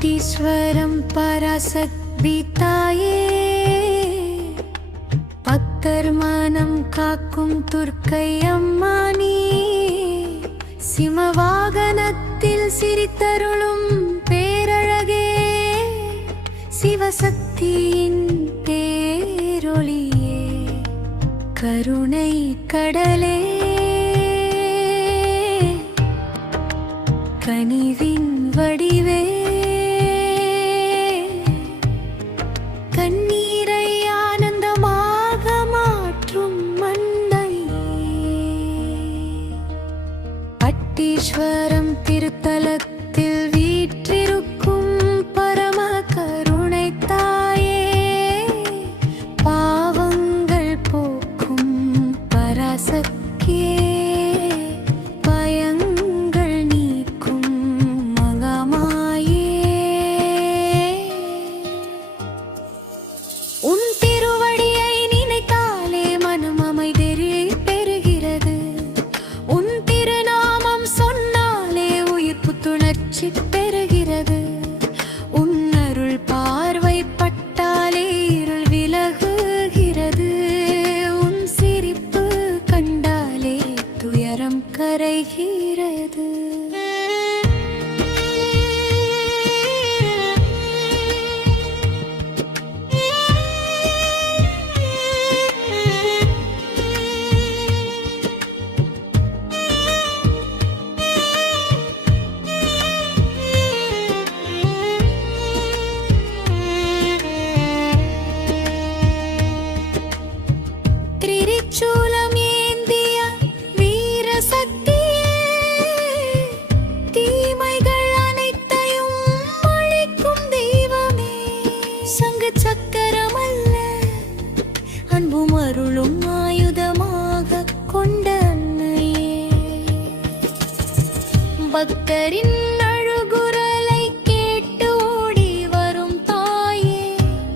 பட்டீஸ்வரம் பராசக்தி தாயே, பக்தர் மனம் காக்கும் துர்க்கை அம்மா நீ, சிமவாகனத்தில் சிரித்தருளும் பேரழகே, சிவசக்தியின் பேரொளியே, கருணை கடலே, கனிவின் வடிவே, கண்ணீரை ஆனந்தமாக மாற்றும் மன்னையே, பட்டீஸ்வரம் திருத்தலத்தில் வீற்றிருக்கும் பரம கருணை தாயே, பாவங்கள் போக்கும் பராசக்தியே, உன் திருவடியை நினைத்தாலே மனம் அமைதி பெறுகிறது, உன் திருநாமம் சொன்னாலே உயிர் புத்துணர்ச்சி பெறுகிறது, உன் அருள் பார்வை பட்டாலே இருள் விலகுகிறது, உன் சிரிப்பு கண்டாலே துயரம் கரைகிறது. சூலம் ஏந்திய வீர சக்தியே, தீமைகள் அனைத்தையும் அழிக்கும் தெய்வமே, சங்கு சக்கரம் அல்ல அன்பும் அருளும் ஆயுதமாக கொண்ட அன்னையே, பக்தரின் அழுகுரலை கேட்டு ஓடி வரும் தாயே,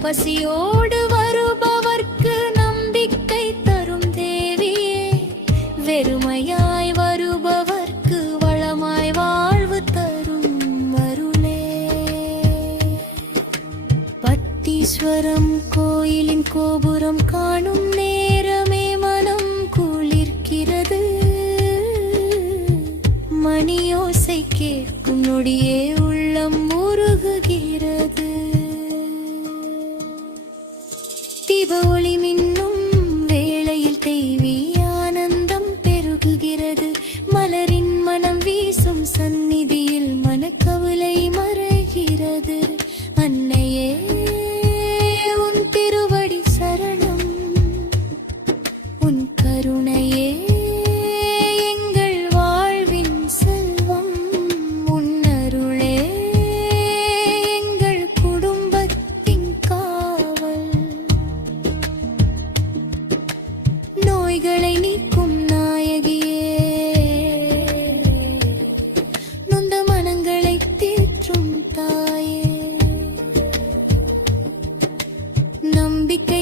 பசியோடு வருபவர்க்கு நம்பிக்கை தரும் தேவியே, வெறுமையாய் வருபவர்க்கு வளமாய் வாழ்வு தரும் அருளே, பட்டீஸ்வரம் கோயிலின் கோபுரம் காணும் நேரமே மனம் குளிர்கிறது, மணியோசை கேட்கும் நொடியே உள்ளம் உருகுகிறது, தீப ஒளி மின்னும் வேளையில் தெய்வீ ஆனந்தம் பெருகுகிறது, மலரின் மனம் வீசும் சந்நிதியில் மனக்கவலை மறைகிறது, அன்னையே உன் திருவடி சரணம், உன் கருணையே எங்கள் வாழ்வின் செல்வம், உன் அருளே எங்கள் குடும்பத்தின் காவல், நோய்களை நீக்கும் நாயகியே, நொந்த மனங்களை தேற்றும் தாயே, நம்பிக்கை